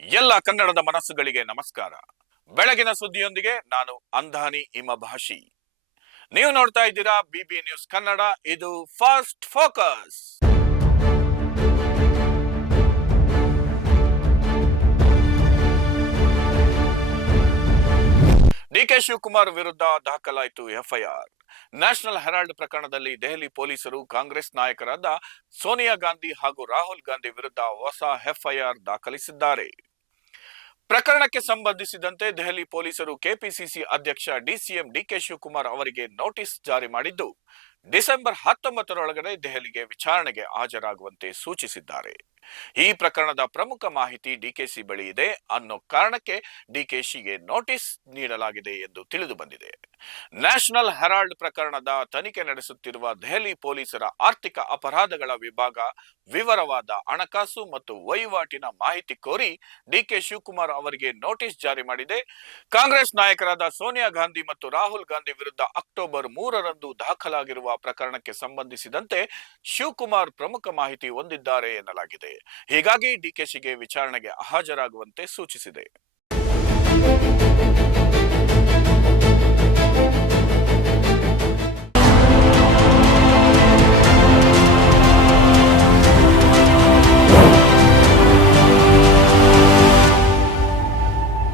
ಎಲ್ಲ ಕನ್ನಡದ ಮನಸ್ಸುಗಳಿಗೆ ನಮಸ್ಕಾರ. ಬೆಳಗಿನ ಸುದ್ದಿಯೊಂದಿಗೆ ನಾನು ಅಂಧಾನಿ ಇಮಭಾಷಿ ನೀವು ನೋಡ್ತಾ ಇದ್ದೀರಾ ಬಿಬಿ ನ್ಯೂಸ್ ಕನ್ನಡ, ಇದು ಫಸ್ಟ್ ಫೋಕಸ್ ಡಿಕೆ ಶಿವಕುಮಾರ್ ವಿರುದ್ಧ ದಾಖಲಾಯಿತು ಎಫ್ಐಆರ್. ನ್ಯಾಷನಲ್ ಹೆರಾಲ್ಡ್ ಪ್ರಕರಣದಲ್ಲಿ ದೆಹಲಿ ಪೊಲೀಸರು ಕಾಂಗ್ರೆಸ್ ನಾಯಕರಾದ ಸೋನಿಯಾ ಗಾಂಧಿ ಹಾಗೂ ರಾಹುಲ್ ಗಾಂಧಿ ವಿರುದ್ಧ ಹೊಸ ಎಫ್ಐಆರ್ ದಾಖಲಿಸಿದ್ದಾರೆ. ಪ್ರಕರಣಕ್ಕೆ ಸಂಬಂಧಿಸಿದಂತೆ ದೆಹಲಿ ಪೊಲೀಸರು ಕೆಪಿಸಿಸಿ ಅಧ್ಯಕ್ಷ ಡಿಸಿಎಂ ಡಿಕೆ ಶಿವಕುಮಾರ್ ಅವರಿಗೆ ನೋಟಿಸ್ ಜಾರಿ ಮಾಡಿದ್ದು ಡಿಸೆಂಬರ್ ಹತ್ತೊಂಬತ್ತರೊಳಗಡೆ ದೆಹಲಿಗೆ ವಿಚಾರಣೆಗೆ ಹಾಜರಾಗುವಂತೆ ಸೂಚಿಸಿದ್ದಾರೆ. ಈ ಪ್ರಕರಣದ ಪ್ರಮುಖ ಮಾಹಿತಿ ಡಿಕೆಸಿ ಬಳಿ ಇದೆ. ಅನ್ನೋ ಕಾರಣಕ್ಕೆ ಡಿಕೆಶಿಗೆ ನೋಟಿಸ್ ನೀಡಲಾಗಿದೆ ಎಂದು ತಿಳಿದು ಬಂದಿದೆ. ನ್ಯಾಷನಲ್ ಹೆರಾಲ್ಡ್ ಪ್ರಕರಣದ ತನಿಖೆ ನಡೆಸುತ್ತಿರುವ ದೆಹಲಿ ಪೊಲೀಸರ ಆರ್ಥಿಕ ಅಪರಾಧಗಳ ವಿಭಾಗ ವಿವರವಾದ ಹಣಕಾಸು ಮತ್ತು ವಹಿವಾಟಿನ ಮಾಹಿತಿ ಕೋರಿ ಡಿಕೆ ಶಿವಕುಮಾರ್ ಅವರಿಗೆ ನೋಟಿಸ್ ಜಾರಿ ಮಾಡಿದೆ. ಕಾಂಗ್ರೆಸ್ ನಾಯಕರಾದ ಸೋನಿಯಾ ಗಾಂಧಿ ಮತ್ತು ರಾಹುಲ್ ಗಾಂಧಿ ವಿರುದ್ಧ ಅಕ್ಟೋಬರ್ ಮೂರರಂದು ದಾಖಲಾಗಿರುವ ಪ್ರಕರಣಕ್ಕೆ ಸಂಬಂಧಿಸಿದಂತೆ ಶಿವಕುಮಾರ್ ಪ್ರಮುಖ ಮಾಹಿತಿ ಹೊಂದಿದ್ದಾರೆ ಎನ್ನಲಾಗಿದೆ. ಹೀಗಾಗಿ ಡಿಕೆಶಿಗೆ ವಿಚಾರಣೆಗೆ ಹಾಜರಾಗುವಂತೆ ಸೂಚಿಸಿದೆ.